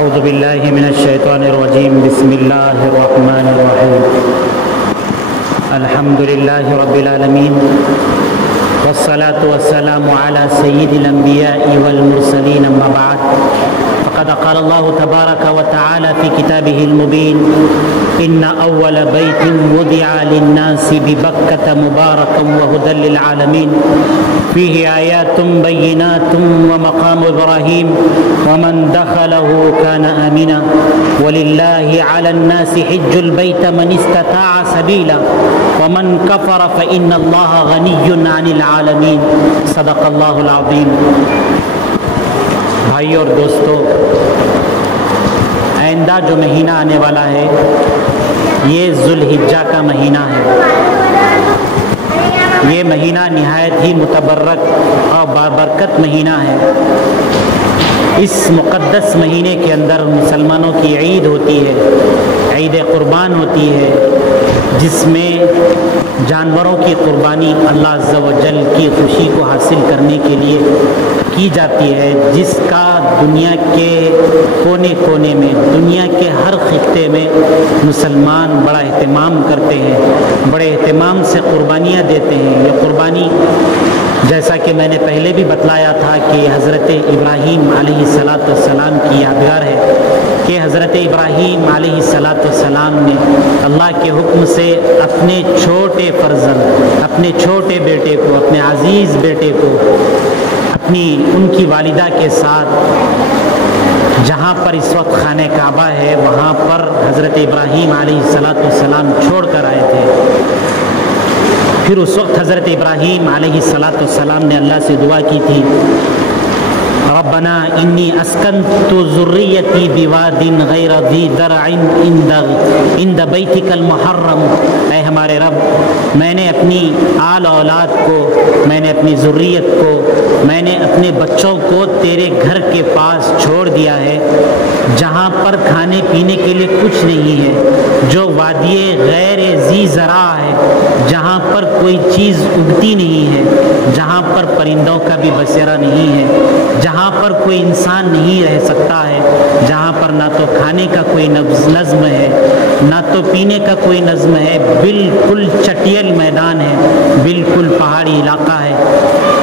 اعوذ باللہ من الشیطان الرجیم بسم اللہ الرحمن الرحیم الحمد للہ رب العالمین والصلاة والسلام على سید الانبیاء والمرسلین اما بعد فقد قال الله تبارك وتعالى في كتابه المبين إن أول بيت وضع للناس ببكة مباركا وهدى للعالمين فيه آيات بينات ومقام إبراهيم ومن دخله كان آمنا ولله على الناس حج البيت من استطاع سبيلا ومن كفر فإن الله غني عن العالمين صدق الله العظيم. بھائی اور دوستو، آئندہ جو مہینہ آنے والا ہے یہ ذوالحجہ کا مہینہ ہے. یہ مہینہ نہایت ہی متبرک اور بابرکت مہینہ ہے. اس مقدس مہینے کے اندر مسلمانوں کی عید ہوتی ہے، عید قربان ہوتی ہے، جس میں جانوروں کی قربانی اللہ عز و جل کی خوشی کو حاصل کرنے کے لیے کی جاتی ہے، جس کا دنیا کے کونے کونے میں، دنیا کے ہر خطے میں مسلمان بڑا اہتمام کرتے ہیں، بڑے اہتمام سے قربانیاں دیتے ہیں. یہ قربانی جیسا کہ میں نے پہلے بھی بتلایا تھا کہ حضرت ابراہیم علیہ السلام کی یادگار ہے کہ حضرت ابراہیم علیہ السلام نے اللہ کے حکم سے اپنے چھوٹے فرزند، اپنے چھوٹے بیٹے کو، اپنے عزیز بیٹے کو ان کی والدہ کے ساتھ جہاں پر اس وقت خانہ کعبہ ہے وہاں پر حضرت ابراہیم علیہ السلام چھوڑ کر آئے تھے. پھر اس وقت حضرت ابراہیم علیہ السلام نے اللہ سے دعا کی تھی، ربنا انی اسکنت ذریتی بواد غیر ذی زرع عند بیتک المحرم. اے ہمارے رب، میں نے اپنی آل اولاد کو، میں نے اپنی ذریت کو، میں نے اپنے بچوں کو تیرے گھر کے پاس چھوڑ دیا ہے جہاں پر کھانے پینے کے لیے کچھ نہیں ہے، جو وادی غیر ذی زرع ہے، جہاں پر کوئی چیز اگتی نہیں ہے، جہاں پر پرندوں کا بھی بسیرا نہیں ہے، جہاں پر کوئی انسان نہیں رہ سکتا ہے، جہاں پر نہ تو کھانے کا کوئی نظم ہے نہ تو پینے کا کوئی نظم ہے، بالکل چٹیل میدان ہے، بالکل پہاڑی علاقہ ہے.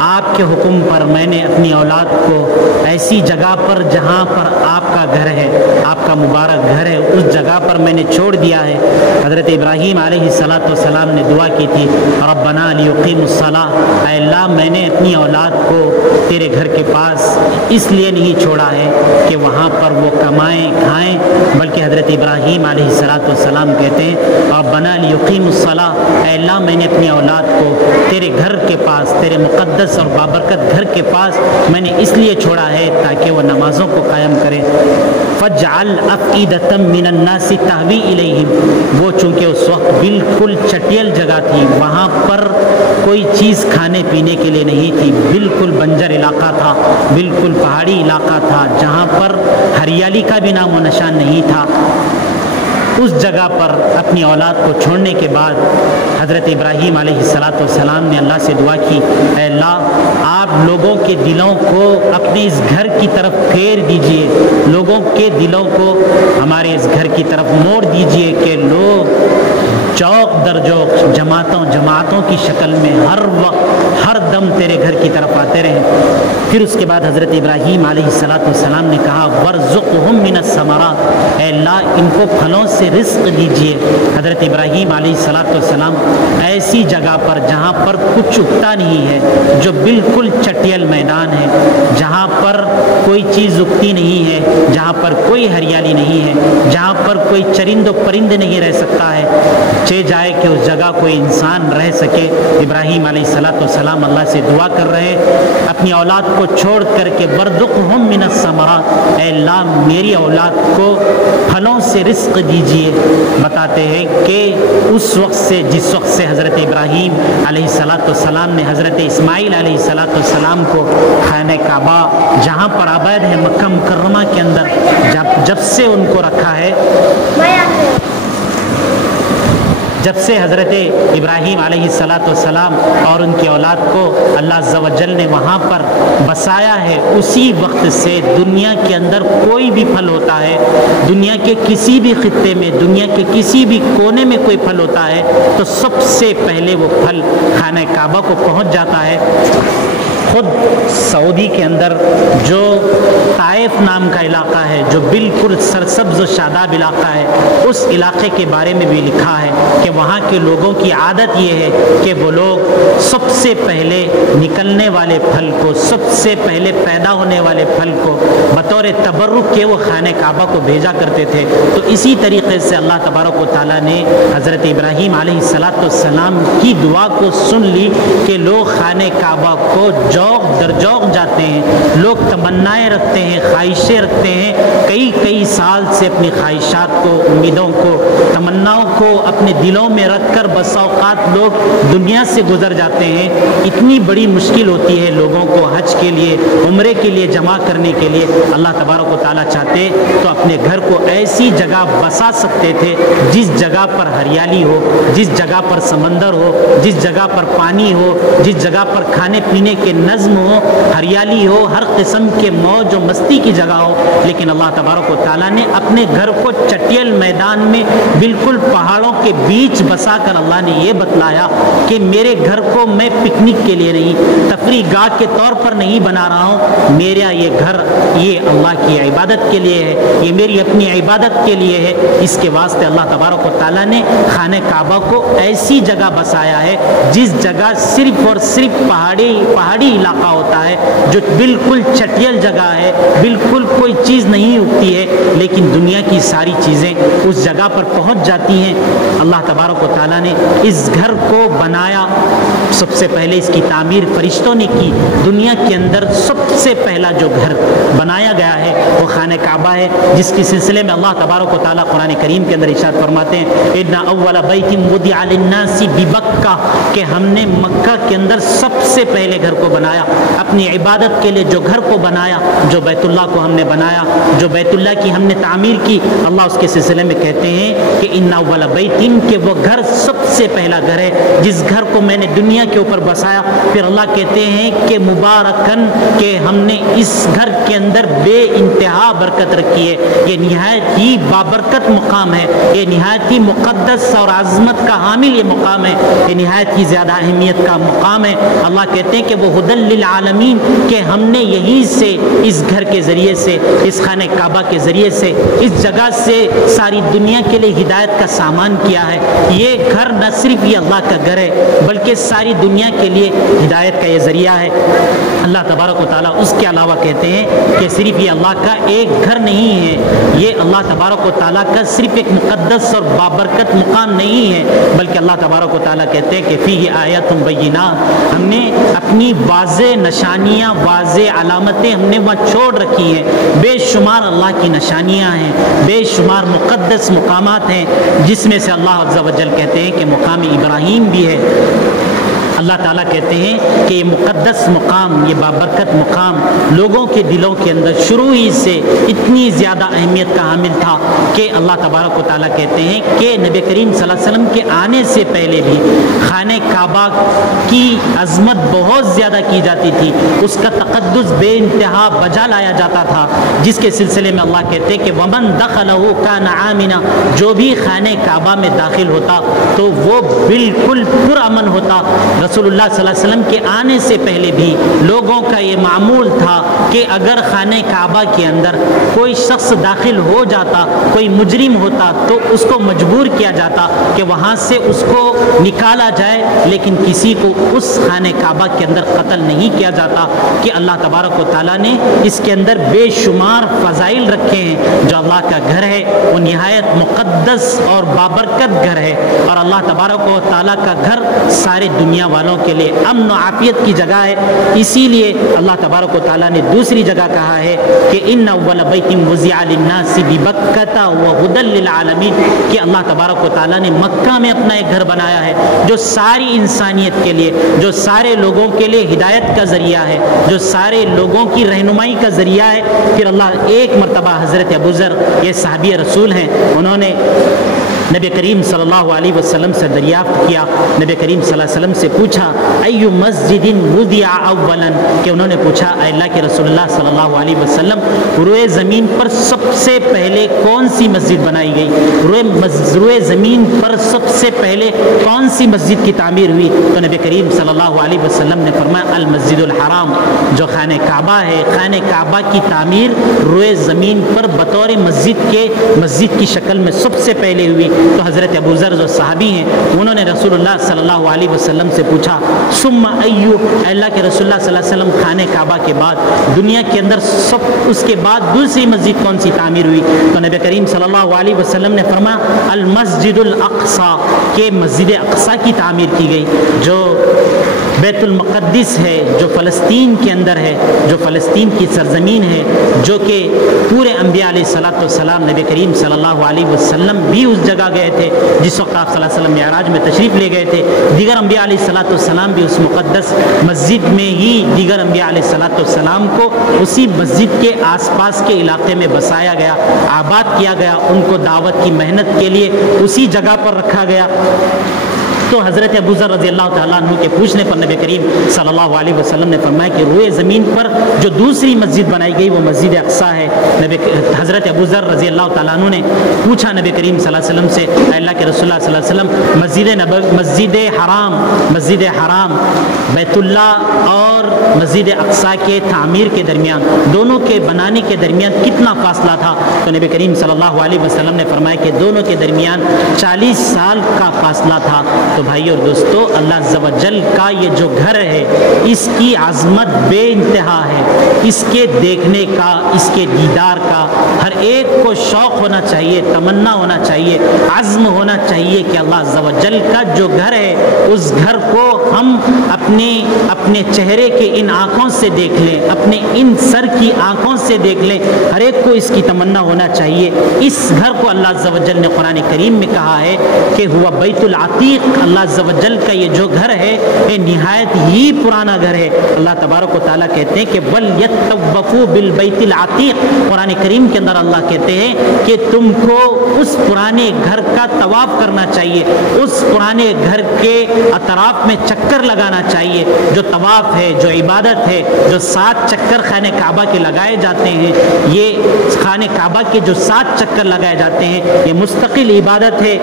آپ کے حکم پر میں نے اپنی اولاد کو ایسی جگہ پر جہاں پر آپ کا گھر ہے، آپ کا مبارک گھر ہے، اس جگہ پر میں نے چھوڑ دیا ہے. حضرت ابراہیم علیہ السلام نے دعا کی تھی، ربنا لیقیموا الصلاۃ. اے اللہ، میں نے اپنی اولاد کو تیرے گھر کے پاس اس لیے نہیں چھوڑا ہے کہ وہاں پر وہ کمائیں کھائیں، بلکہ حضرت ابراہیم علیہ السلام کہتے ہیں ربنا لیقیموا الصلاۃ. اے اللہ، میں نے اپنی اولاد کو تیرے گھر کے پاس، تیرے مقدس اور بابرکت گھر کے پاس میں نے اس لیے چھوڑا ہے تاکہ وہ نمازوں کو قائم کرے. فاجعل افئدۃ من الناس تهوی الیہم. وہ چونکہ اس وقت بالکل چٹیل جگہ تھی، وہاں پر کوئی چیز کھانے پینے کے لیے نہیں تھی، بالکل بنجر علاقہ تھا، بالکل پہاڑی علاقہ تھا جہاں پر ہریالی کا بھی نام و نشان نہیں تھا. اس جگہ پر اپنی اولاد کو چھوڑنے کے بعد حضرت ابراہیم علیہ السلام نے اللہ سے دعا کی، اے اللہ، آپ لوگوں کے دلوں کو اپنے اس گھر کی طرف پھیر دیجئے، لوگوں کے دلوں کو ہمارے اس گھر کی طرف موڑ دیجئے کہ لوگ چوک در چوک، جماعتوں کی شکل میں ہر وقت ہر دم تیرے گھر کی طرف آتے رہیں. پھر اس کے بعد حضرت ابراہیم علیہ السلام نے کہا وارزقہم من الثمرات. اے اللہ، ان کو پھلوں سے رزق دیجئے. حضرت ابراہیم علیہ السلام ایسی جگہ پر جہاں پر کچھ اگتا نہیں ہے، جو بالکل چٹیل میدان ہے، جہاں پر کوئی چیز اگتی نہیں ہے، جہاں پر کوئی ہریالی نہیں ہے، جہاں پر کوئی چرند و پرند نہیں رہ سکتا ہے، چہ جائے کہ اس جگہ کوئی انسان رہ سکے. ابراہیم علیہ السلام اللہ سے دعا کر رہے اپنی اولاد کو چھوڑ کر کے وارزقہم من الثمرات. اے اللہ، میری اولاد کو پھلوں سے رزق دیجئے. بتاتے ہیں کہ اس وقت سے، جس وقت سے حضرت ابراہیم علیہ السلام نے حضرت اسماعیل علیہ السلام کو خانہ کعبہ جہاں پر آباد ہے مکہ مکرمہ کے اندر، جب سے ان کو رکھا ہے، جب سے حضرت ابراہیم علیہ السلام اور ان کی اولاد کو اللہ عز و جل نے وہاں پر بسایا ہے، اسی وقت سے دنیا کے اندر کوئی بھی پھل ہوتا ہے، دنیا کے کسی بھی خطے میں، دنیا کے کسی بھی کونے میں کوئی پھل ہوتا ہے تو سب سے پہلے وہ پھل خانہ کعبہ کو پہنچ جاتا ہے۔ خود سعودی کے اندر جو طائف نام کا علاقہ ہے، جو بالکل سرسبز و شاداب علاقہ ہے، اس علاقے کے بارے میں بھی لکھا ہے کہ وہاں کے لوگوں کی عادت یہ ہے کہ وہ لوگ سب سے پہلے نکلنے والے پھل کو، سب سے پہلے پیدا ہونے والے پھل کو بطور تبرک کے وہ خانہ کعبہ کو بھیجا کرتے تھے۔ تو اسی طریقے سے اللہ تبارک و تعالیٰ نے حضرت ابراہیم علیہ السلام کی دعا کو سن لی کہ لوگ خانہ کعبہ کو جوق در جوق جاتے ہیں، لوگ تمنائیں رکھتے ہیں، خواہشیں رکھتے ہیں، کئی سال سے اپنی خواہشات کو، امیدوں کو، تمناؤں کو اپنے دلوں میں رکھ کر بس اوقات لوگ دنیا سے گزر جاتے ہیں۔ اتنی بڑی مشکل ہوتی ہے لوگوں کو حج کے لیے، عمرے کے لیے جمع کرنے کے لیے۔ اللہ تبارک و تعالیٰ چاہتے تو اپنے گھر کو ایسی جگہ بسا سکتے تھے جس جگہ پر ہریالی ہو، جس جگہ پر سمندر ہو، جس جگہ پر پانی ہو، جس جگہ پر کھانے پینے کے نظم ہو، ہریالی ہو، ہر قسم کے موج و مستی کی جگہ ہو۔ لیکن اللہ تبارک و تعالیٰ نے اپنے گھر کو چٹیل میدان میں بالکل پہاڑوں کے بیچ بسا کر اللہ نے یہ بتلایا کہ میرے گھر کو میں پکنک کے لیے نہیں، تفریح گاہ کے طور پر نہیں بنا رہا ہوں، میرا یہ گھر یہ اللہ کی عبادت کے لیے ہے، یہ میری اپنی عبادت کے لیے ہے۔ اس کے واسطے اللہ تبارک و تعالیٰ نے خانہ کعبہ کو ایسی جگہ بسایا ہے جس جگہ صرف اور صرف پہاڑی علاقہ ہوتا ہے، جو بالکل چٹیل جگہ ہے، بالکل کوئی چیز نہیں اگتی ہے، لیکن دنیا کی ساری چیزیں اس جگہ پر پہنچ جاتی ہیں۔ اللہ تبارک و تعالیٰ نے اس گھر کو بنایا، سب سے پہلے اس کی تعمیر فرشتوں نے کی۔ دنیا کے اندر سب سے پہلا جو گھر بنایا گیا ہے وہ خانہ کعبہ ہے، جس کے سلسلے میں اللہ تبارک و تعالیٰ قرآن کریم کے اندر ارشاد فرماتے ہیں اِنَّ أَوَّلَ بَيْتٍ وُضِعَ لِلنَّاسِ بِبَکَّةَ کہ ہم نے مکہ کے اندر سب سے پہلے گھر کو بنایا، اپنی عبادت کے لیے جو گھر کو بنایا، جو بیت اللہ کو ہم نے بنایا، جو بیت اللہ کی ہم نے تعمیر کی، اللہ اس کے سلسلے میں کہتے ہیں کہ اِنَّ أَوَّلَ بَيْتٍ کہ وہ گھر سب سے پہلا گھر ہے جس گھر کو میں نے دنیا کے اوپر بسایا۔ پھر اللہ کہتے ہیں کہ مبارکن کہ ہم نے اس گھر کے اندر بے انتہا برکت رکھی ہے، یہ نہایت ہی بابرکت مقام ہے، یہ نہایت ہی مقدس اور عظمت کا حامل یہ مقام ہے، یہ نہایت ہی زیادہ اہمیت کا مقام ہے۔ اللہ کہتے ہیں کہ وہ ہدی للعالمین کہ ہم نے یہیں سے اس گھر کے ذریعے سے، اس خانہ کعبہ کے ذریعے سے، اس جگہ سے ساری دنیا کے لیے ہدایت کا سامان کیا ہے۔ یہ گھر نہ صرف یہ اللہ کا گھر ہے بلکہ ساری دنیا کے لیے ہدایت کا یہ ذریعہ ہے۔ اللہ تبارک و تعالیٰ اس کے علاوہ کہتے ہیں کہ صرف یہ اللہ کا ایک گھر نہیں ہے، یہ اللہ تبارک و تعالیٰ کا صرف ایک مقدس اور بابرکت مقام نہیں ہے، بلکہ اللہ تبارک و تعالیٰ کہتے ہیں کہ فیہ آیات بینات ہم نے اپنی واضح نشانیاں، واضح علامتیں ہم نے وہاں چھوڑ رکھی ہیں، بے شمار اللہ کی نشانیاں ہیں، بے شمار مقدس مقامات ہیں، جس میں سے اللہ عز و جل کہتے ہیں کہ مقام ابراہیم بھی ہے۔ اللہ تعالیٰ کہتے ہیں کہ یہ مقدس مقام، یہ بابرکت مقام لوگوں کے دلوں کے اندر شروع ہی سے اتنی زیادہ اہمیت کا حامل تھا کہ اللہ تبارک و تعالیٰ کہتے ہیں کہ نبی کریم صلی اللہ علیہ وسلم کے آنے سے پہلے بھی خانہ کعبہ کی عظمت بہت زیادہ کی جاتی تھی، اس کا تقدس بے انتہا بجا لایا جاتا تھا، جس کے سلسلے میں اللہ کہتے ہیں کہ وَمَن دَخَلَهُ كَانَ آمِنًا جو بھی خانہ کعبہ میں داخل ہوتا تو وہ بالکل پرامن ہوتا۔ رسول اللہ صلی اللہ علیہ وسلم کے آنے سے پہلے بھی لوگوں کا یہ معمول تھا کہ اگر خانہ کعبہ کے اندر کوئی شخص داخل ہو جاتا، کوئی مجرم ہوتا تو اس کو مجبور کیا جاتا کہ وہاں سے اس کو نکالا جائے، لیکن کسی کو اس خانہ کعبہ کے اندر قتل نہیں کیا جاتا کہ اللہ تبارک و تعالیٰ نے اس کے اندر بے شمار فضائل رکھے ہیں۔ جو اللہ کا گھر ہے وہ نہایت مقدس اور بابرکت گھر ہے، اور اللہ تبارک و تعالیٰ کا گھر سارے دنیا والوں کے لیے امن و عافیت کی جگہ ہے۔ اسی لیے اللہ تبارک و تعالیٰ نے دوسری جگہ کہا ہے کہ ان اول بیت وضع للناس ببکۃ وہدی للعالمین کہ اللہ تبارک و تعالیٰ نے مکہ میں اپنا ایک گھر بنایا ہے جو ساری انسانیت کے لیے، جو سارے لوگوں کے لیے ہدایت کا ذریعہ ہے، جو سارے لوگوں کی رہنمائی کا ذریعہ ہے۔ پھر اللہ ایک مرتبہ حضرت ابوذر، یہ صحابی رسول ہیں، انہوں نے نبی کریم صلی اللہ علیہ وسلم سے دریافت کیا، نبی کریم صلی اللہ علیہ وسلم سے پوچھا ایو مسجد وضع اولا، کہ انہوں نے پوچھا اے اللہ کے رسول اللہ صلی اللہ علیہ وسلم روئے زمین پر سب سے پہلے کون سی مسجد بنائی گئی، روئے زمین پر سب سے پہلے کون سی مسجد کی تعمیر ہوئی؟ تو نبی کریم صلی اللہ علیہ وسلم نے فرمایا المسجد الحرام، جو خانہ کعبہ ہے، خانہ کعبہ کی تعمیر روئے زمین پر بطور مسجد کی شکل میں سب سے پہلے ہوئی۔ تو حضرت ابو ذر جو صحابی ہیں انہوں نے رسول اللہ صلی اللہ علیہ وسلم سے پوچھا ثم ایو، اللہ کے رسول اللہ صلی اللہ علیہ وسلم خانہ کعبہ کے بعد دنیا کے اندر اس کے بعد دوسری مسجد کون سی تعمیر ہوئی؟ تو نبی کریم صلی اللہ علیہ وسلم نے فرمایا المسجد الاقصی، کہ مسجد اقصی کی تعمیر کی گئی، جو بیت المقدس ہے، جو فلسطین کے اندر ہے، جو فلسطین کی سرزمین ہے، جو کہ پورے انبیاء علیہ الصلوۃ والسلام نبی کریم صلی اللہ علیہ وسلم بھی اس جگہ گئے تھے جس وقت آپ صلی اللہ علیہ وسلم معراج میں تشریف لے گئے تھے، دیگر انبیاء علیہ الصلوۃ والسلام بھی اس مقدس مسجد میں ہی دیگر انبیاء علیہ الصلوۃ والسلام کو اسی مسجد کے آس پاس کے علاقے میں بسایا گیا، آباد کیا گیا، ان کو دعوت کی محنت کے لیے اسی جگہ پر رکھا گیا۔ تو حضرت ابو ذر رضی اللہ تعالیٰ عنہ کے پوچھنے پر نبی کریم صلی اللہ علیہ وسلم نے فرمایا کہ روئے زمین پر جو دوسری مسجد بنائی گئی وہ مسجد اقصی ہے۔ حضرت ابو ذر رضی اللہ تعالیٰ عنہ نے پوچھا نبی کریم صلی اللہ علیہ وسلم سے اللہ کے رسول اللہ صلی اللہ علیہ وسلم مسجد حرام بیت اللہ اور مسجد اقصی کے تعمیر کے درمیان، دونوں کے بنانے کے درمیان کتنا فاصلہ تھا؟ تو نبی کریم صلی اللہ علیہ وسلم نے فرمایا کہ دونوں کے درمیان 40 سال کا فاصلہ تھا۔ تو بھائی اور دوستو، اللہ عز و جل کا یہ جو گھر ہے اس کی عظمت بے انتہا ہے، اس کے دیکھنے کا، اس کے دیدار کا ہر ایک کو شوق ہونا چاہیے، تمنا ہونا چاہیے، عزم ہونا چاہیے کہ اللہ عز و جل کا جو گھر ہے اس گھر کو ہم اپنے چہرے کے ان آنکھوں سے دیکھ لیں، اپنے ان سر کی آنکھوں سے دیکھ لیں، ہر ایک کو اس کی تمنا ہونا چاہیے۔ اس گھر کو اللہ عز و جل نے قرآن کریم میں کہا ہے کہ ہوا بیت العتیق، اللہ عز و جل کا یہ جو گھر ہے یہ نہایت ہی پرانا گھر ہے۔ اللہ تبارک و تعالیٰ کہتے ہیں کہ وَلْيَطَّوَّفُوا بِالْبَيْتِ الْعَتِيقِ، قرآن کریم کے اندر اللہ کہتے ہیں کہ تم کو اس پرانے گھر کا طواف کرنا چاہیے، اس پرانے گھر کے اطراف میں چکر لگانا چاہیے۔ جو طواف ہے، جو عبادت ہے، جو 7 چکر خانہ کعبہ کے لگائے جاتے ہیں، یہ خانہ کعبہ کے جو 7 چکر لگائے جاتے ہیں یہ مستقل عبادت ہے۔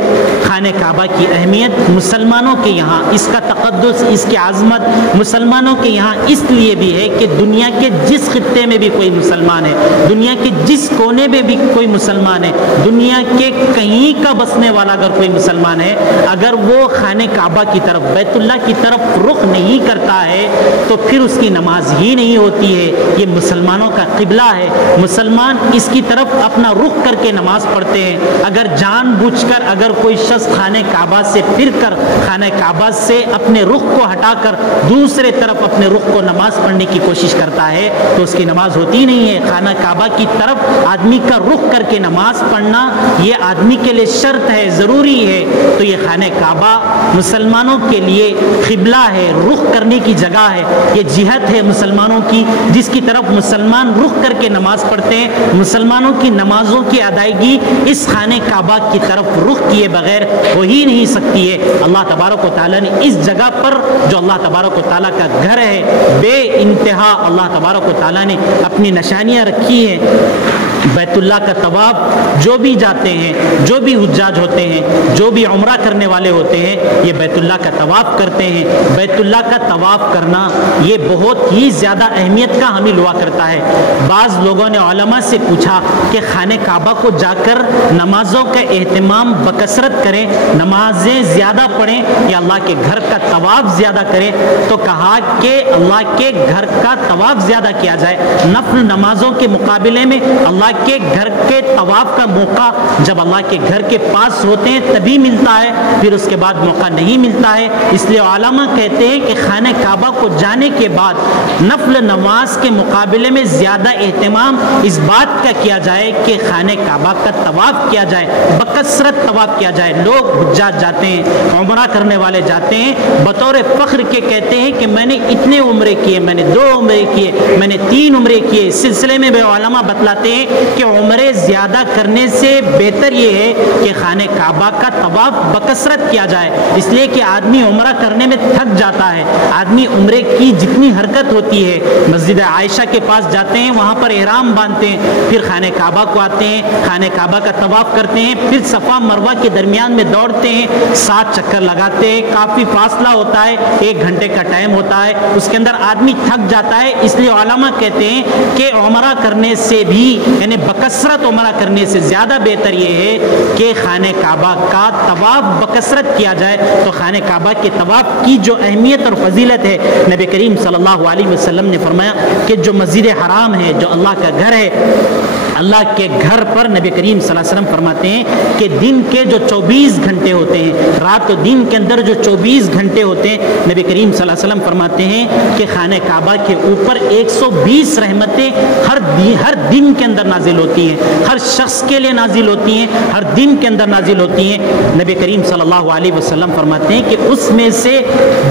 خانہ کعبہ کی اہمیت مسلمانوں کے یہاں، اس کا تقدس، اس کی عظمت مسلمانوں کے یہاں اس لیے بھی ہے کہ دنیا کے جس خطے میں بھی کوئی مسلمان ہے، دنیا کے جس کونے میں بھی کوئی مسلمان ہے، دنیا کے کہیں کا بسنے والا اگر کوئی مسلمان ہے، اگر وہ خانہ کعبہ کی طرف، بیت اللہ کی طرف رخ نہیں کرتا ہے تو پھر اس کی نماز ہی نہیں ہوتی ہے۔ یہ مسلمانوں کا قبلہ ہے، مسلمان اس کی طرف اپنا رخ کر کے نماز پڑھتے ہیں۔ اگر جان بوجھ کر اگر کوئی شخص خانہ کعبہ سے پھر کر، خانہ کعبہ سے اپنے رخ کو ہٹا کر دوسرے طرف اپنے رخ کو نماز پڑھنے کی کوشش کرتا ہے تو اس کی نماز ہوتی نہیں ہے۔ خانہ کعبہ کی طرف آدمی کا رخ کر کے نماز پڑھنا یہ آدمی کے لیے شرط ہے، ضروری ہے۔ تو یہ خانہ کعبہ مسلمانوں کے لیے قبلہ ہے، رخ کرنے کی جگہ ہے، یہ جہت ہے مسلمانوں کی جس کی طرف مسلمان رخ کر کے نماز پڑھتے ہیں۔ مسلمانوں کی نمازوں کی ادائیگی اس خانہ کعبہ کی طرف رخ کیے بغیر ہو ہی نہیں سکتی ہے۔ اللہ تبارک و تعالیٰ نے اس جگہ پر جو اللہ تبارک و تعالیٰ کا گھر ہے، بے انتہا اللہ تبارک و تعالیٰ نے اپنی نشانیاں رکھی ہیں۔ بیت اللہ کا طواف جو بھی جاتے ہیں، جو بھی حجاج ہوتے ہیں، جو بھی عمرہ کرنے والے ہوتے ہیں، یہ بیت اللہ کا طواف کرتے ہیں۔ بیت اللہ کا طواف کرنا یہ بہت ہی زیادہ اہمیت کا حامل ہوا کرتا ہے۔ بعض لوگوں نے علماء سے پوچھا کہ خانہ کعبہ کو جا کر نمازوں کا اہتمام بکثرت کریں، نمازیں زیادہ پڑھیں یا اللہ کے گھر کا طواف زیادہ کریں؟ تو کہا کہ اللہ کے گھر کا طواف زیادہ کیا جائے۔ نفل نمازوں کے مقابلے میں اللہ کے گھر کے طواف کا موقع جب اللہ کے گھر کے پاس ہوتے ہیں تبھی ملتا ہے، پھر اس کے بعد موقع نہیں ملتا ہے۔ اس لیے علماء کہتے ہیں کہ خانہ کعبہ کو جانے کے بعد نفل نماز کے مقابلے میں زیادہ اہتمام اس بات کا کیا جائے کہ خانہ کعبہ کا طواف کیا جائے، بکثرت طواف کیا جائے۔ لوگ حجاج جاتے ہیں، عمرہ کرنے والے جاتے ہیں، بطور فخر کے کہتے ہیں کہ میں نے اتنے عمرے کیے، میں نے 2 عمرے کیے، میں نے 3 عمرے کیے۔ اس سلسلے میں علماء بتلاتے ہیں کہ عمرے زیادہ کرنے سے بہتر یہ ہے کہ خانہ کعبہ کا طواف بکثرت کیا جائے، اس لیے کہ آدمی عمرہ کرنے میں تھک جاتا ہے۔ آدمی عمرے کی جتنی حرکت ہوتی ہے، مسجد عائشہ کے پاس جاتے ہیں، وہاں پر احرام باندھتے ہیں، پھر خانہ کعبہ کو آتے ہیں، خانہ کعبہ کا طواف کرتے ہیں، پھر صفا مروہ کے درمیان میں دوڑتے ہیں، 7 چکر لگاتے ہیں، کافی فاصلہ ہوتا ہے، 1 گھنٹے کا ٹائم ہوتا ہے، اس کے اندر آدمی تھک جاتا ہے۔ اس لیے علماء کہتے ہیں کہ عمرہ کرنے سے بھی، یعنی بکثرت عمرہ کرنے سے زیادہ بہتر یہ ہے کہ خانہ کعبہ کا طواف بکثرت کیا جائے۔ تو خانہ کعبہ کے طواف کی جو اہمیت اور فضیلت ہے، نبی کریم صلی اللہ علیہ وسلم نے فرمایا کہ جو مسجد حرام ہے، جو اللہ کا گھر ہے، اللہ کے گھر پر نبی کریم صلی اللہ علیہ وسلم فرماتے ہیں کہ دن کے جو 24 گھنٹے ہوتے ہیں، رات و دن کے اندر جو 24 گھنٹے ہوتے ہیں، نبی کریم صلی اللہ علیہ وسلم فرماتے ہیں کہ خانہ کعبہ کے اوپر 120 رحمتیں ہر دن کے اندر نازل ہوتی ہیں، ہر شخص کے لیے نازل ہوتی ہیں، ہر دن کے اندر نازل ہوتی ہیں۔ نبی کریم صلی اللہ علیہ وسلم فرماتے ہیں کہ اس میں سے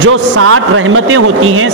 جو 60 رحمتیں ہوتی ہیں،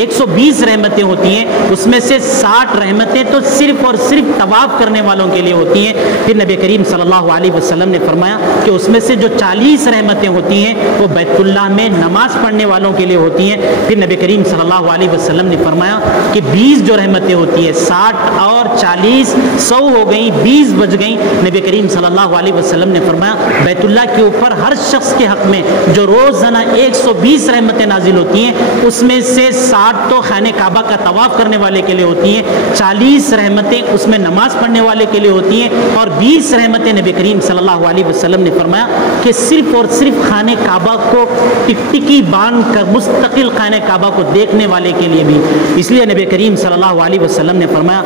120 رحمتیں ہوتی ہیں، اس میں سے 60 رحمتیں تو صرف اور صرف طواف کرنے والوں کے لیے ہوتی ہیں۔ پھر نبی کریم صلی اللہ علیہ وسلم نے فرمایا کہ اس میں سے جو 40 رحمتیں ہوتی ہیں وہ بیت اللہ میں نماز پڑھنے والوں کے لیے ہوتی ہیں۔ پھر نبی کریم صلی اللہ علیہ وسلم نے فرمایا کہ 20 جو رحمتیں ہوتی ہیں، 60 اور 40 100 ہو گئیں، 20 بج گئیں۔ نبی کریم صلی اللہ علیہ وسلم نے فرمایا بیت اللہ کے اوپر ہر شخص کے حق میں جو روزانہ 120 رحمتیں نازل ہوتی ہیں، اس میں سے 60 تو خانہ کعبہ کا طواف کرنے والے کے لیے ہوتی ہیں، 40 رحمتیں اس میں نماز پڑھنے والے کے لیے ہوتی ہیں، اور 20 رحمتیں نبی کریم صلی اللہ علیہ وسلم نے فرمایا کہ صرف اور صرف خانہ کعبہ کو ٹکٹکی باندھ کر مستقل خانہ کعبہ کو دیکھنے والے کے لیے بھی۔ اس لیے نبی کریم صلی اللہ علیہ وسلم نے فرمایا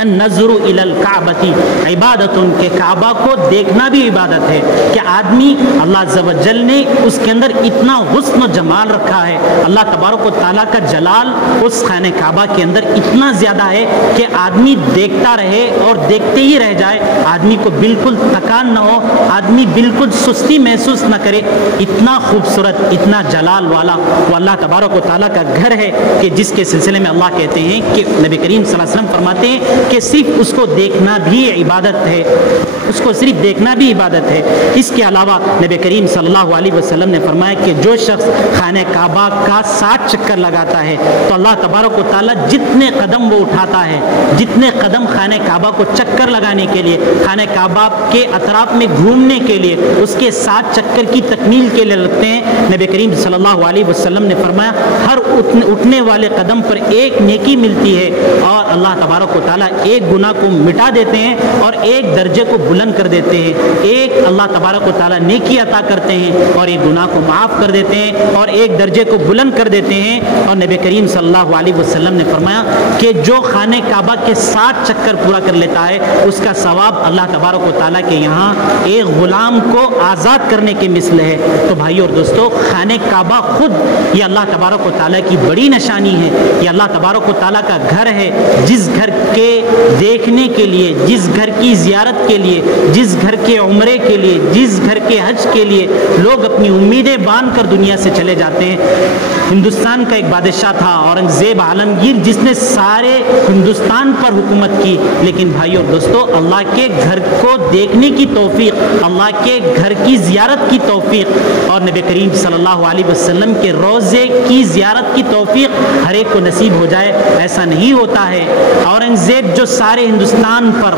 النظر الی الکعبۃ عبادۃ، کہ کعبہ کو دیکھنا بھی عبادت ہے، کہ آدمی اللہ عز و جل نے اس کے اندر اتنا حسن و جمال رکھا ہے، اللہ تبارک و تعالیٰ کا جلال اس خانہ کعبہ کے اندر اتنا زیادہ ہے کہ آدمی دیکھتا رہے اور دیکھتے ہی رہ جائے، آدمی کو بالکل تھکان نہ ہو، آدمی بالکل سستی محسوس نہ کرے۔ اتنا خوبصورت، اتنا جلال والا وہ اللہ تبارک و تعالیٰ کا گھر ہے کہ جس کے سلسلے میں اللہ کہتے ہیں کہ نبی کریم صلی اللہ علیہ وسلم فرماتے ہیں کہ صرف اس کو دیکھنا بھی عبادت ہے، اس کو صرف دیکھنا بھی عبادت ہے۔ اس کے علاوہ نبی کریم صلی اللہ علیہ وسلم نے فرمایا کہ جو شخص خانہ کعبہ کا 60 چکر لگاتا ہے تو اللہ تبارک و تعالیٰ جتنے قدم وہ اٹھاتا ہے، جتنے قدم خانہ کعبہ کو چکر لگانے کے لیے، خانہ کعبہ کے اطراف میں گھومنے کے لیے، اس کے 60 چکر کی تکمیل کے لیے لگتے ہیں، نبی کریم صلی اللہ علیہ وسلم نے فرمایا ہر اٹھنے والے قدم پر ایک نیکی ملتی ہے، اور اللہ تبارک و تعالیٰ ایک گناہ کو مٹا دیتے ہیں اور ایک درجے کو بلند کر دیتے ہیں۔ ایک اللہ تبارک و تعالیٰ نیکی عطا کرتے ہیں اور ایک گناہ کو معاف کر دیتے ہیں اور ایک درجے کو بلند کر دیتے ہیں۔ اور نبی کریم صلی اللہ علیہ وسلم نے فرمایا کہ جو خانہ کعبہ کے 60 چکر پورا کر لیتا ہے، اس کا ثواب اللہ تبارک و تعالیٰ کے یہاں ایک غلام کو آزاد کرنے کے مثل ہے۔ تو بھائیو اور دوستو، خانہ کعبہ خود یہ اللہ تبارک و تعالیٰ کی بڑی نشانی ہے، یہ اللہ تبارک و تعالیٰ کا گھر ہے، جس گھر کے دیکھنے کے لیے، جس گھر کی زیارت کے لیے، جس گھر کے عمرے کے لیے، جس گھر کے حج کے لیے لوگ اپنی امیدیں باندھ کر دنیا سے چلے جاتے ہیں۔ ہندوستان کا ایک بادشاہ تھا اورنگزیب عالمگیر، جس نے سارے ہندوستان پر حکومت کی، لیکن بھائیو اور دوستو، اللہ کے گھر کو دیکھنے کی توفیق، اللہ کے گھر کی زیارت کی توفیق اور نبی کریم صلی اللہ علیہ وسلم کے روضے کی زیارت کی توفیق ہر ایک کو نصیب ہو جائے، ایسا نہیں ہوتا ہے۔ اورنگزیب جو سارے ہندوستان پر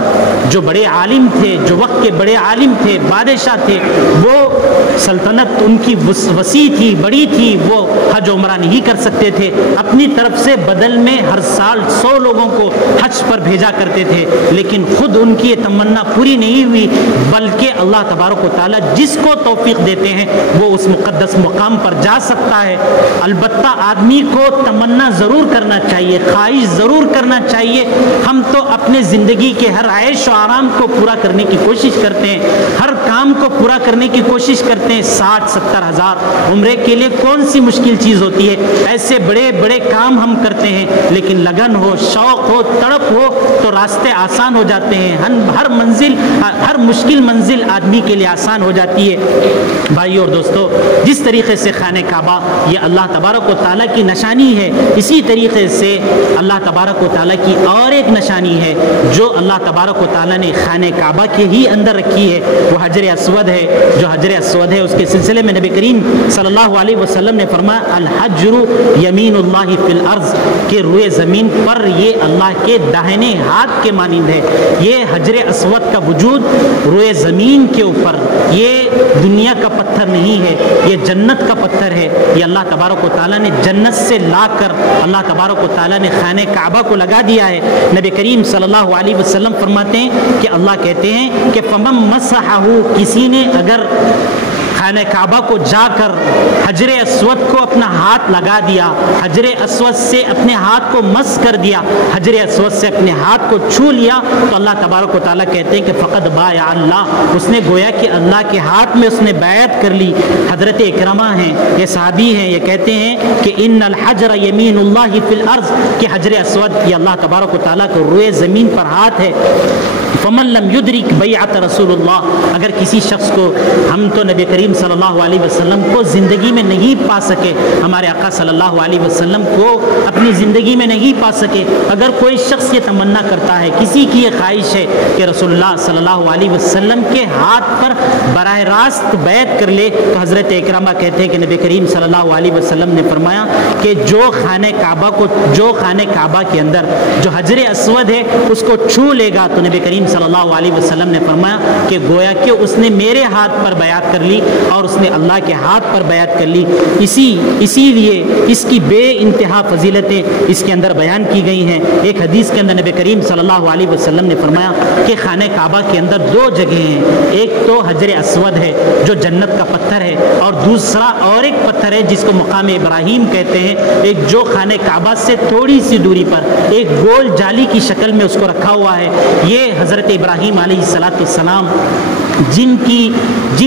جو بڑے عالم تھے، جو وقت کے بڑے عالم تھے، بادشاہ تھے، وہ سلطنت ان کی وسیع تھی، بڑی تھی، وہ حج عمرہ نہیں کر سکتے تھے، اپنی طرف سے بدل میں ہر سال 100 لوگوں کو حج پر بھیجا کرتے تھے، لیکن خود ان کی یہ تمنا پوری نہیں ہوئی، بلکہ اللہ تبارک و تعالیٰ جس کو توفیق دیتے ہیں وہ اس مقدس مقام پر جا سکتا ہے۔ البتہ آدمی کو تمنا ضرور کرنا چاہیے، خواہش ضرور کرنا چاہیے۔ ہم تو اپنے زندگی کے ہر عیش و آرام کو پورا کرنے کی کوشش کرتے ہیں، ہر کام کو پورا کرنے کی کوشش کرتے ہیں۔ 60-70 ہزار عمرے کے لیے کون سی مشکل چیز ہوتی ہے؟ ایسے بڑے بڑے کام ہم کرتے ہیں، لیکن لگن ہو، شوق ہو، تڑپ ہو تو راستے آسان ہو جاتے ہیں، ہر مشکل منزل آدمی کے لیے آسان ہو جاتی ہے۔ بھائیو اور دوستو، جس طریقے سے خانہ کعبہ یہ اللہ تبارک و تعالیٰ کی نشانی ہے، اسی طریقے سے اللہ تبارک و تعالیٰ کی اور ایک نشانی نشانی ہے جو اللہ تبارک و تعالیٰ نے خانہ کعبہ کے ہی اندر رکھی ہے وہ حجر اسود ہے. جو حجر اسود ہے اس کے سلسلے میں نبی کریم صلی اللہ علیہ وسلم نے فرمایا الحجر یمین اللہ فی الارض کہ روئے زمین پر یہ اللہ کے داہنے ہاتھ کے مانند ہے. یہ حجر اسود کا وجود روئے زمین کے اوپر یہ دنیا کا پتھر نہیں ہے, یہ جنت کا پتھر ہے. یہ اللہ تبارک و تعالیٰ نے جنت سے لا کر اللہ تبارک و تعالیٰ نے خانہ کعبہ کو لگا دیا ہے. نبی کریم صلی اللہ علیہ وسلم فرماتے ہیں کہ اللہ کہتے ہیں کہ فمن مسحہ کسی نے اگر خانہ کعبہ کو جا کر حجر اسود کو اپنا ہاتھ لگا دیا, حجر اسود سے اپنے ہاتھ کو مس کر دیا, حجر اسود سے اپنے ہاتھ کو چھو لیا تو اللہ تبارک و تعالیٰ کہتے ہیں کہ فقط بایا اللہ, اس نے گویا کہ اللہ کے ہاتھ میں اس نے بیعت کر لی. حضرت اکرمہ ہیں, یہ صحابی ہیں, یہ کہتے ہیں کہ ان الحجر یمین اللہ فی الارض کہ حجر اسود یہ اللہ تبارک و تعالیٰ کو روئے زمین پر ہاتھ ہے. فمن لم یدرک بیعت رسول اللہ اگر کسی شخص کو ہم تو نبی کریم صلی اللہ علیہ وسلم کو زندگی میں نہیں پا سکے, ہمارے آقا صلی اللہ علیہ وسلم کو اپنی زندگی میں نہیں پا سکے, اگر کوئی شخص یہ تمنا کرتا ہے, کسی کی یہ خواہش ہے کہ رسول اللہ صلی اللہ علیہ وسلم کے ہاتھ پر براہ راست بیعت کر لے تو حضرت اکرمہ کہتے ہیں کہ نبی کریم صلی اللہ علیہ وسلم نے فرمایا کہ جو خانہ کعبہ کے اندر جو حجر اسود ہے اس کو چھو لے گا تو نبی کریم صلی اللہ علیہ وسلم نے فرمایا کہ گویا کہ اس نے میرے ہاتھ پر بیعت کر لی اور اس نے اللہ کے ہاتھ پر بیعت کر لی. اسی لیے اس کی بے انتہا فضیلتیں اس کے اندر بیان کی گئی ہیں. ایک حدیث کے اندر نبی کریم صلی اللہ علیہ وسلم نے فرمایا کہ خانہ کعبہ کے اندر دو جگہیں ہیں, ایک تو حجر اسود ہے جو جنت کا پتھر ہے اور دوسرا اور ایک پتھر ہے جس کو مقام ابراہیم کہتے ہیں, ایک جو خانہ کعبہ سے تھوڑی سی دوری پر ایک گول جالی کی شکل میں اس کو رکھا ہوا ہے. یہ حضرت ابراہیم علیہ السلام جن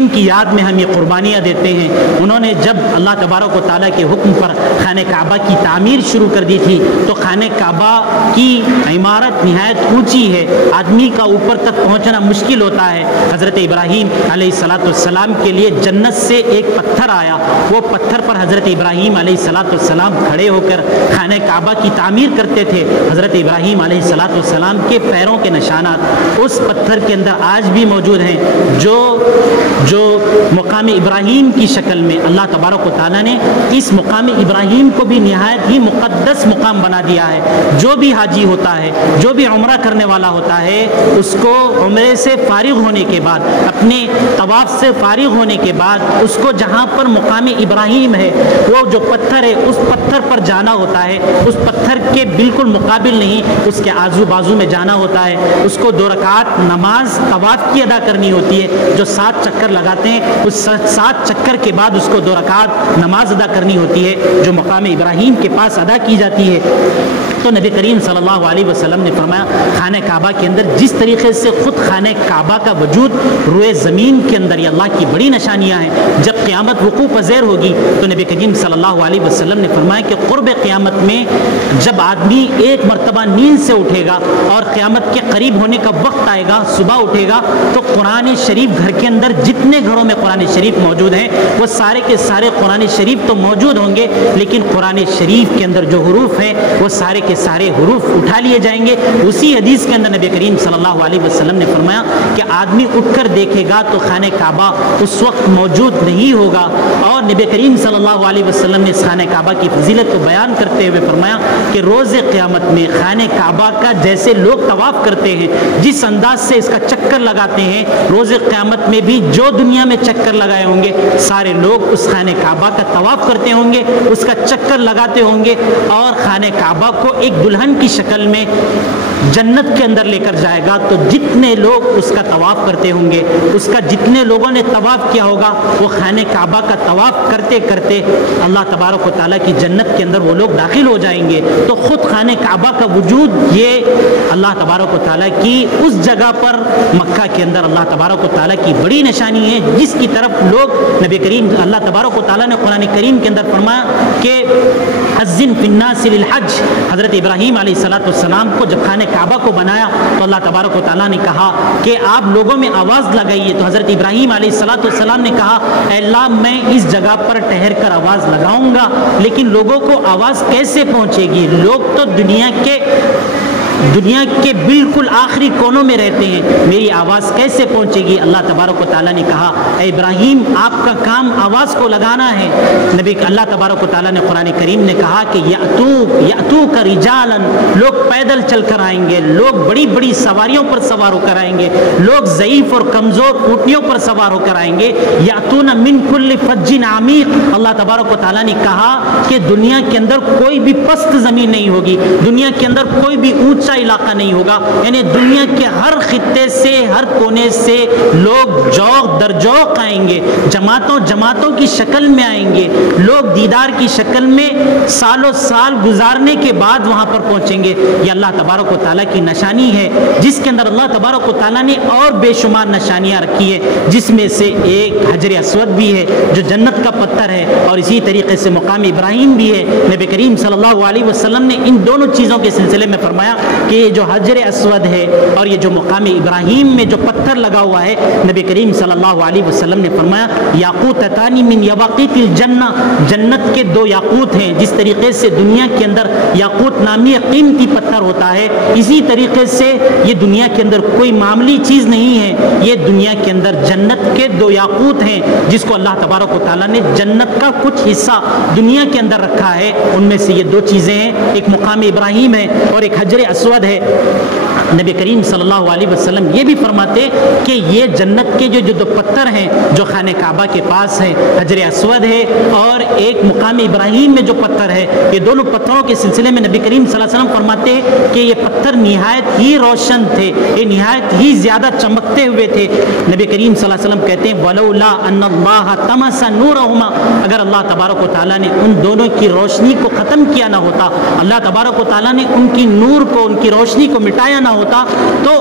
کی یاد میں ہم یہ قربانیاں دیتے ہیں, انہوں نے جب اللہ تبارک و تعالیٰ کے حکم پر خانہ کعبہ کی تعمیر شروع کر دی تھی تو خانہ کعبہ کی عمارت نہایت اونچی ہے, آدمی کا اوپر تک پہنچنا مشکل ہوتا ہے. حضرت ابراہیم علیہ السلام کے لیے جنت سے ایک پتھر آیا, وہ پتھر پر حضرت ابراہیم علیہ السلام کھڑے ہو کر خانہ کعبہ کی تعمیر کرتے تھے. حضرت ابراہیم علیہ السلام کے پیروں کے نشانات اس پتھر کے اندر آج بھی موجود ہیں جو مقام ابراہیم کی شکل میں اللہ تبارک و تعالیٰ نے اس مقام ابراہیم کو بھی نہایت ہی مقدس مقام بنا دیا ہے. جو بھی حاجی ہوتا ہے, جو بھی عمرہ کرنے والا ہوتا ہے, اس کو عمرے سے فارغ ہونے کے بعد, اپنے طواف سے فارغ ہونے کے بعد اس کو جہاں پر مقام ابراہیم ہے وہ جو پتھر ہے اس پتھر پر جانا ہوتا ہے, اس پتھر کے بالکل مقابل نہیں, اس کے آزو بازو میں جانا ہوتا ہے. اس کو 2 رکعت نماز طواف کی ادا کرنی ہوتی ہے, جو 7 چکر لگاتے ہیں اس 7 چکر کے بعد اس کو 2 رکعت نماز ادا کرنی ہوتی ہے جو مقام ابراہیم کے پاس ادا کی جاتی ہے. تو نبی کریم صلی اللہ علیہ وسلم نے فرمایا خانہ کعبہ کے اندر جس طریقے سے خود خانہ کعبہ کا وجود روئے زمین کے اندر یہ اللہ کی بڑی نشانیاں ہیں, جب قیامت وقوع پذیر ہوگی تو نبی کریم صلی اللہ علیہ وسلم نے فرمایا کہ قرب قیامت میں جب آدمی ایک مرتبہ نیند سے اٹھے گا اور قیامت کے قریب ہونے کا وقت آئے گا, صبح اٹھے گا تو قرآن شریف گھر کے اندر جتنے گھروں میں قرآن شریف موجود ہیں وہ سارے کے سارے قرآن شریف تو موجود ہوں گے, لیکن قرآن شریف کے اندر جو حروف ہیں وہ سارے کے سارے حروف اٹھا لیے جائیں گے. اسی حدیث کے اندر نبی کریم صلی اللہ علیہ وسلم نے فرمایا کہ آدمی اٹھ کر دیکھے گا تو خانہ کعبہ اس وقت موجود نہیں ہوگا. اور نبی کریم صلی اللہ علیہ وسلم نے اس خانہ کعبہ کی فضیلت کو بیان کرتے ہوئے فرمایا کہ روز قیامت میں خانہ کعبہ کا جیسے لوگ طواف کرتے ہیں, جس انداز سے اس کا چکر لگاتے ہیں, روز قیامت میں بھی جو دنیا میں چکر لگائے ہوں گے سارے لوگ اس خانہ کعبہ کا طواف کرتے ہوں گے, اس کا چکر لگاتے ہوں گے اور خانہ کعبہ کو ایک دلہن کی شکل میں جنت کے اندر لے کر جائے گا. تو جتنے لوگ اس کا طواف کرتے ہوں گے, اس کا جتنے لوگوں نے طواف کیا ہوگا وہ خانہ کعبہ کا طواف کرتے کرتے اللہ تبارک و تعالیٰ کی جنت کے اندر وہ لوگ داخل ہو جائیں گے. تو خود خانہ کعبہ کا وجود یہ اللہ تبارک و تعالیٰ کی اس جگہ پر مکہ کے اندر اللہ تبارک و تعالیٰ کی بڑی نشانی ہے, جس کی طرف لوگ نبی کریم اللہ تبارک و تعالیٰ نے قرآن کریم کے اندر فرمایا کہ اذن فی الناس للحج. حضرت ابراہیم علیہ السلام کو جب خانہ کعبہ کو بنایا تو اللہ تبارک و تعالیٰ نے کہا کہ آپ لوگوں میں آواز لگائیے. تو حضرت ابراہیم علیہ السلام نے کہا اے اللہ میں اس جگہ پر ٹھہر کر آواز لگاؤں گا, لیکن لوگوں کو آواز کیسے پہنچے گی؟ لوگ تو دنیا کے دنیا کے بالکل آخری کونوں میں رہتے ہیں، میری آواز کیسے پہنچے گی؟ اللہ تبارک و تعالیٰ نے کہا اے ابراہیم آپ کا کام آواز کو لگانا ہے۔ اللہ تبارک و تعالیٰ نے قرآن کریم نے کہا کہ یأتوک رجالا، لوگ پیدل چل کر آئیں گے، لوگ بڑی بڑی سواریوں پر سوار ہو کر آئیں گے، لوگ ضعیف اور کمزور اونٹنیوں پر سوار ہو کر آئیں گے، یأتون من کل فج عمیق۔ اللہ تبارک و تعالیٰ نے کہا کہ دنیا کے اندر کوئی بھی پست زمین نہیں ہوگی، دنیا کے اندر کوئی بھی اونچا علاقہ نہیں ہوگا، یعنی دنیا کے ہر خطے سے ہر کونے سے لوگ جوق در جوق آئیں گے، جماعتوں کی شکل میں آئیں گے، لوگ دیدار کی شکل میں سالوں سال گزارنے کے بعد وہاں پر پہنچیں گے۔ یہ اللہ تبارک و تعالیٰ کی نشانی ہے، جس کے اندر اللہ تبارک و تعالیٰ نے اور بے شمار نشانیاں رکھی ہیں، جس میں سے ایک حجر اسود بھی ہے جو جنت کا پتھر ہے، اور اسی طریقے سے مقام ابراہیم بھی ہے۔ نبی کریم صلی اللہ علیہ وسلم نے ان دونوں چیزوں کے سلسلے میں فرمایا کہ یہ جو حجر اسود ہے اور یہ جو مقام ابراہیم میں جو پتھر لگا ہوا ہے، نبی کریم صلی اللہ علیہ وسلم نے فرمایا یاقوتتان من یواقیت الجنہ، جنت کے دو یاقوت ہیں۔ جس طریقے سے دنیا کے اندر یاقوت نامی قیمتی پتھر ہوتا ہے، اسی طریقے سے یہ دنیا کے اندر کوئی معمولی چیز نہیں ہے، یہ دنیا کے اندر جنت کے دو یاقوت ہیں، جس کو اللہ تبارک و تعالیٰ نے جنت کا کچھ حصہ دنیا کے اندر رکھا ہے۔ ان میں سے یہ دو چیزیں ہیں، ایک مقام ابراہیم ہے اور ایک حجر اسود ہے۔ نبی کریم صلی اللہ علیہ وسلم یہ بھی فرماتے کہ یہ جنت کے جو دو پتھر ہیں جو خانہ کعبہ کے پاس ہے، حجر اسود ہے اور ایک مقام ابراہیم میں جو پتھر ہے، یہ دونوں پتھروں کے سلسلے میں نبی کریم صلی اللہ علیہ وسلم فرماتے ہیں کہ یہ پتھر نہایت ہی روشن تھے، یہ نہایت ہی زیادہ چمکتے ہوئے تھے۔ نبی کریم صلی اللہ علیہ وسلم کہتے ہیں وَلَوْلَا أَنَّ اللَّهَ طَمَسَ نُورَهُمَا، اگر اللہ تبارک و تعالیٰ نے ان دونوں کی روشنی کو ختم کیا نہ ہوتا، اللہ تبارک و تعالیٰ نے ان کی نور کو، ان کی روشنی کو مٹایا نہ ہوتا، تو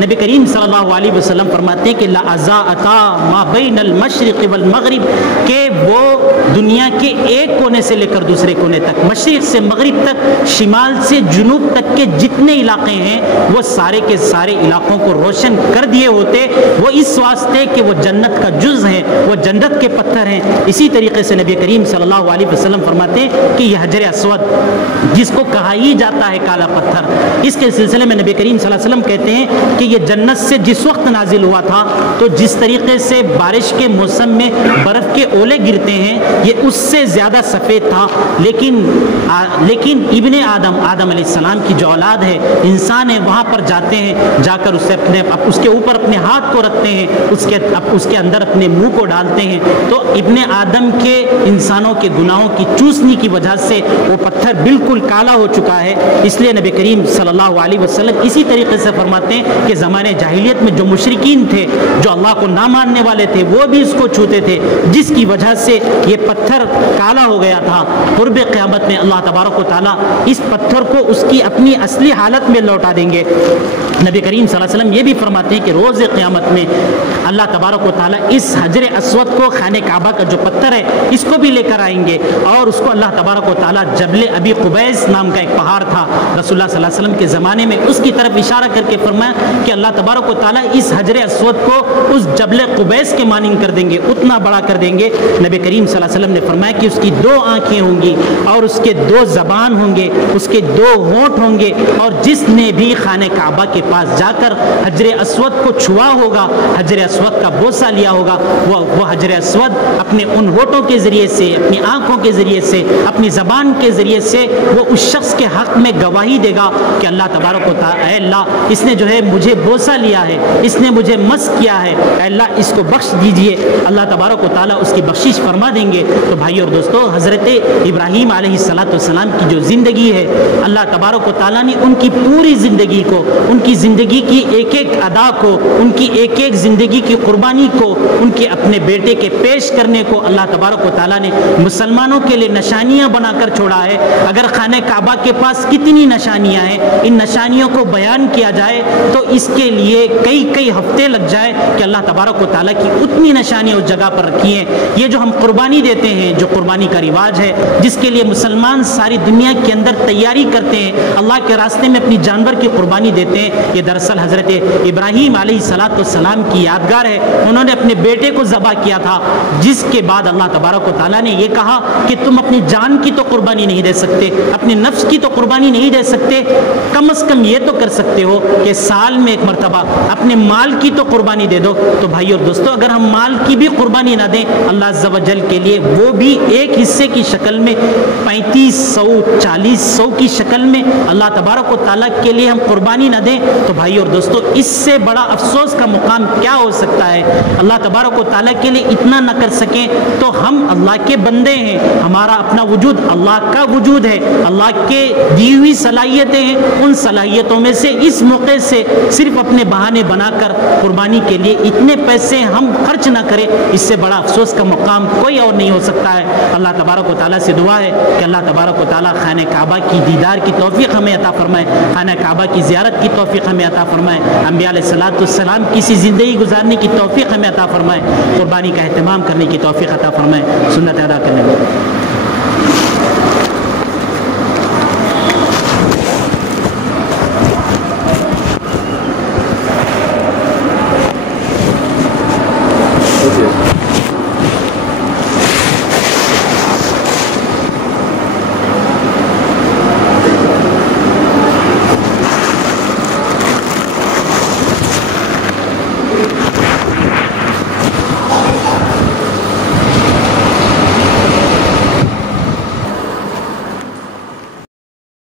نبی کریم صلی اللہ علیہ وسلم فرماتے ہیں کہ لَأَضَاءَتَا مَا بَيْنَ الْمَشْرِقِ وَالْمَغْرِبِ، کہ وہ دنیا کے ایک کونے سے لے کر دوسرے کونے تک، مشرق سے مغرب تک، شمال سے جنوب تک کے جتنے علاقے ہیں وہ سارے کے سارے علاقوں کو روشن کر دیے ہوتے، وہ اس واسطے کہ وہ جنت کا جز ہیں، وہ جنت کے پتھر ہیں۔ اسی طریقے سے نبی کریم صلی اللہ علیہ وسلم فرماتے ہیں کہ یہ حجر اسود جس کو کہا ہی جاتا ہے کالا پتھر، اس کے سلسلے میں نبی کریم صلی اللہ علیہ وسلم کہتے ہیں کہ یہ جنت سے جس وقت نازل ہوا تھا تو جس طریقے سے بارش کے موسم میں برف کے اولے گرتے ہیں یہ اس سے زیادہ سفید تھا، لیکن ابن آدم علیہ السلام کی جو اولاد ہے، انسان ہے، وہاں پر جاتے ہیں، جا کر اس کے اوپر اپنے ہاتھ کو رکھتے ہیں، اس کے اندر اپنے منہ کو ڈالتے ہیں، تو ابن آدم کے انسانوں کے گناہوں کی چوسنی کی وجہ سے وہ پتھر بالکل کالا ہو چکا ہے۔ اس لیے نبی کریم صلی اللہ علیہ وسلم اسی طریقے سے فرماتے ہیں کہ زمانے جاہلیت میں جو مشرکین تھے، جو اللہ کو نہ ماننے والے تھے، وہ بھی اس کو چھوتے تھے، جس کی وجہ سے یہ پتھر کالا ہو گیا تھا۔ قرب قیامت میں اللہ تبارک و تعالیٰ اس پتھر کو اس کی اپنی اصلی حالت میں لوٹا دیں گے۔ نبی کریم صلی اللہ علیہ وسلم یہ بھی فرماتے ہیں کہ روز قیامت میں اللہ تبارک و تعالیٰ اس حجر اسود کو، خانہ کعبہ کا جو پتھر ہے، اس کو بھی لے کر آئیں گے، اور اس کو اللہ تبارک و تعالیٰ جبل ابی قبیس نام کا ایک پہاڑ تھا رسول اللہ صلی اللہ علیہ وسلم کے زمانے میں، اس کی طرف اشارہ کر کے فرمایا کہ اللہ تبارک و تعالیٰ اس حجر اسود کو اس جبل قبیس کے مانند کر دیں گے، اتنا بڑا کر دیں گے۔ نبی کریم صلی اللہ علیہ وسلم نے فرمایا کہ اس کی دو آنکھیں ہوں گی اور اس کے دو زبان ہوں گے، اس کے دو ہونٹ ہوں گے، اور جس نے بھی خانہ کعبہ کے پاس جا کر حجر اسود کو چھوا ہوگا، حجر اسود کا بوسہ لیا ہوگا، وہ حجر اسود اپنے ان ہونٹوں کے ذریعے سے، اپنی آنکھوں کے ذریعے سے، اپنی زبان کے ذریعے سے وہ اس شخص کے حق میں گواہی دے گا کہ اللہ تبارک و تعالیٰ، اے اللہ اس نے جو ہے مجھے بوسہ لیا ہے، اس نے مجھے مس کیا ہے، اے اللہ اس کو بخش دیجئے۔ اللہ تبارک و تعالیٰ اس کی بخشش فرما دیں گے۔ تو بھائی اور دوستو، حضرت ابراہیم علیہ السلام کی جو زندگی ہے، اللہ تبارک و تعالیٰ نے ان کی پوری زندگی کو، ان کی زندگی کی ایک ایک ادا کو، ان کی ایک ایک زندگی کی قربانی کو، ان کے اپنے بیٹے کے پیش کرنے کو اللہ تبارک و تعالیٰ نے مسلمانوں کے لیے نشانیاں بنا کر چھوڑا ہے۔ اگر خانہ کعبہ کے پاس کتنی نشانیاں ہیں، ان نشانیوں کو بیان بیان کیا جائے تو اس کے لیے کئی ہفتے لگ جائے کہ اللہ تبارک و تعالیٰ کی اتنی نشانیاں اس جگہ پر رکھی ہیں۔ یہ جو ہم قربانی دیتے ہیں، جو قربانی کا رواج ہے جس کے لیے مسلمان ساری دنیا کے اندر تیاری کرتے ہیں، اللہ کے راستے میں اپنی جانور کی قربانی دیتے ہیں، یہ دراصل حضرت ابراہیم علیہ السلام کی یادگار ہے۔ انہوں نے اپنے بیٹے کو ذبح کیا تھا، جس کے بعد اللہ تبارک و تعالیٰ نے یہ کہا کہ تم اپنی جان کی تو قربانی نہیں دے سکتے، اپنے نفس کی تو قربانی نہیں دے سکتے، کم از کم یہ تو کر سکتے ہو کہ سال میں ایک مرتبہ اپنے مال کی تو قربانی دے دو۔ تو بھائی اور دوستو، اگر ہم مال کی بھی قربانی نہ دیں اللہ عز و جل کے لیے، وہ بھی ایک حصے کی شکل میں 3500 4000 کی شکل میں اللہ تبارک و تعالیٰ کے لیے ہم قربانی نہ دیں، تو بھائی اور دوستو اس سے بڑا افسوس کا مقام کیا ہو سکتا ہے؟ اللہ تبارک و تعالیٰ کے لیے اتنا نہ کر سکیں تو ہم اللہ کے بندے ہیں، ہمارا اپنا وجود اللہ کا وجود ہے، اللہ کے دی ہوئی صلاحیتیں ہیں، ان صلاحیتوں میں سے اس موقع سے صرف اپنے بہانے بنا کر قربانی کے لیے اتنے پیسے ہم خرچ نہ کریں، اس سے بڑا افسوس کا مقام کوئی اور نہیں ہو سکتا ہے۔ اللہ تبارک و تعالیٰ سے دعا ہے کہ اللہ تبارک و تعالیٰ خانہ کعبہ کی دیدار کی توفیق ہمیں عطا فرمائے، خانہ کعبہ کی زیارت کی توفیق ہمیں عطا فرمائے، انبیاء علیہ السلام کی سی زندگی گزارنے کی توفیق ہمیں عطا فرمائے، قربانی کا اہتمام کرنے کی توفیق عطا فرمائے، سنت ادا کرنے میں